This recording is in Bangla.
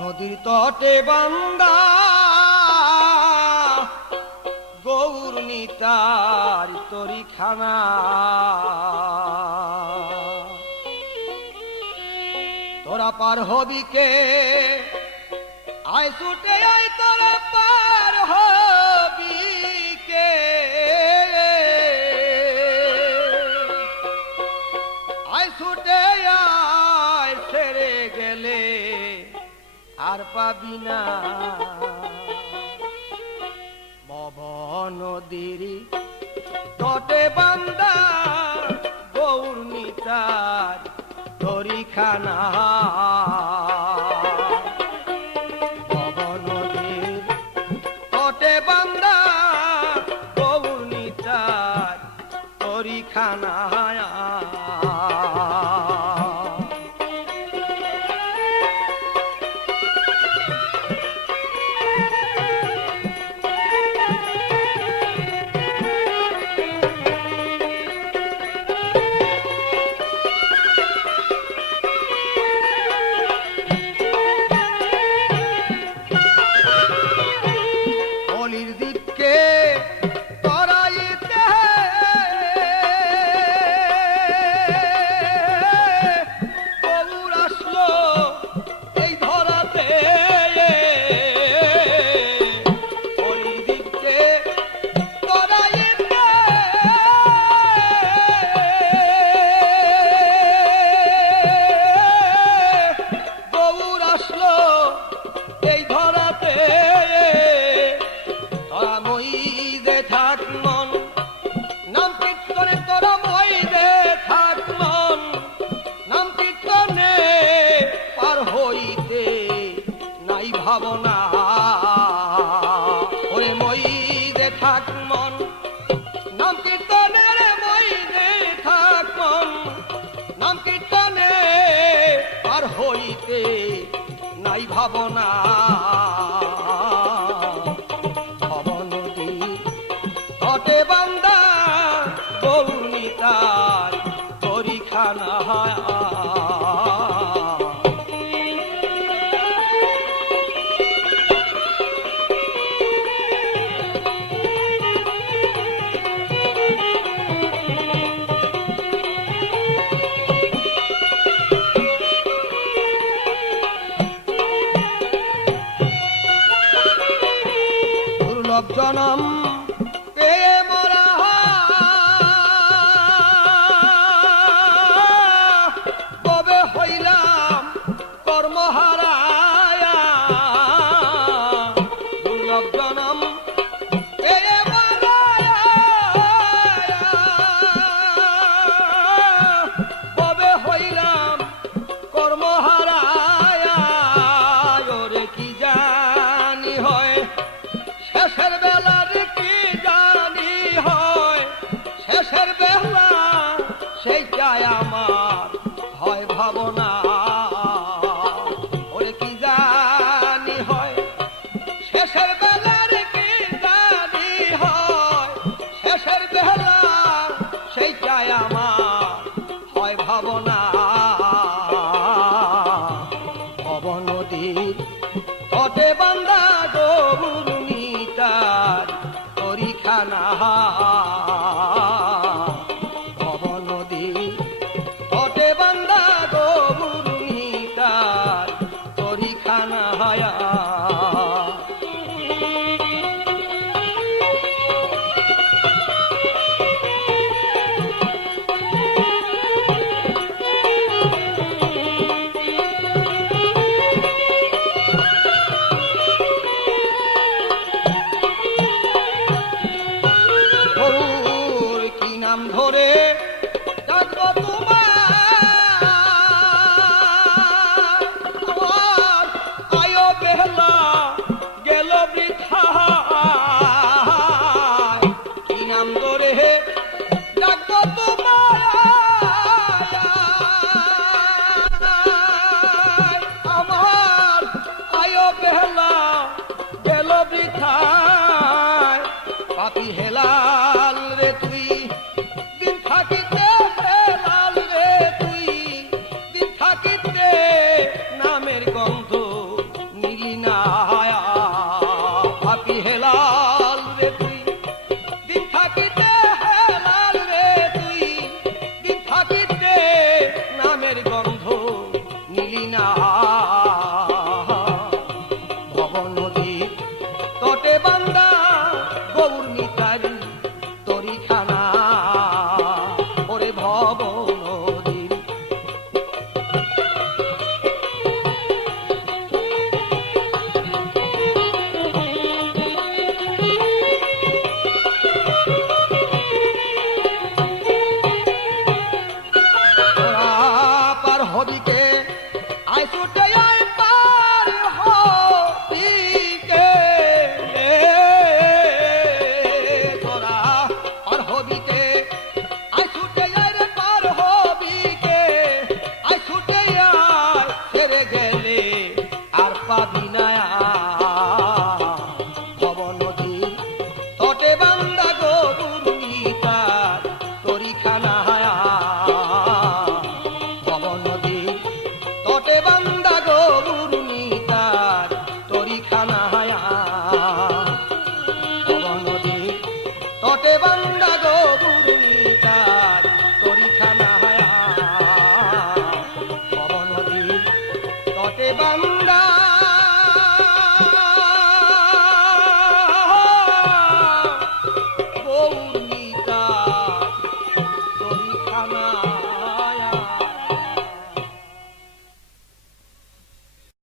নদীর তটে বান্দা গৌর নিতার তরিখানা তোরা পার হবি কে আয় ছুটে আয় তোরা পার হবি কে আয় ছুটে আয় ছেড়ে গেলে আর পাবি না ভব নদীর তটে বান্দা গৌর নিতার তরিখানা ভব নদীর তটে বান্দা গৌর নিতার তরিখানা ভাবনা ওরে মইদে থাক মন নাম কীর্তনে রে মইদে থাক মন নাম কীর্তনে আর হইতে নাই ভাবনা ভব নদী তটে বান্দা গৌর নিতার তরিখানা জনম পেয়ে মরা কবে হইলাম কর্মহারায়া দুর্লভ জনম পেয়ে মরা কবে হইলাম কর্মহারায়া ওরে কি জানি হয় শেষের বেলার কি জানি হয় শেষের বেলা সেইটাই আমার হয় ভাবনা ওরে কি জানি হয় শেষের বেলার কি জানি হয় শেষের বেলা সেইটাই আমার হয় ভাবনা ভব নদীর তটে বান্দা গৌর নিতার তরিখানা ভব নদীর তটে বান্দা গৌর নিতার তরিখানা হবিকে আয় ছুটে আয় পার হবিকে তোরা আর হবিকে আয় ছুটে আয় রে পার হবিকে আয় ছুটে আয় ছেড়ে গেলে আর পাবি না ভব নদী তটে বান্দা গরুর নিতার তরিখানা ভব নদী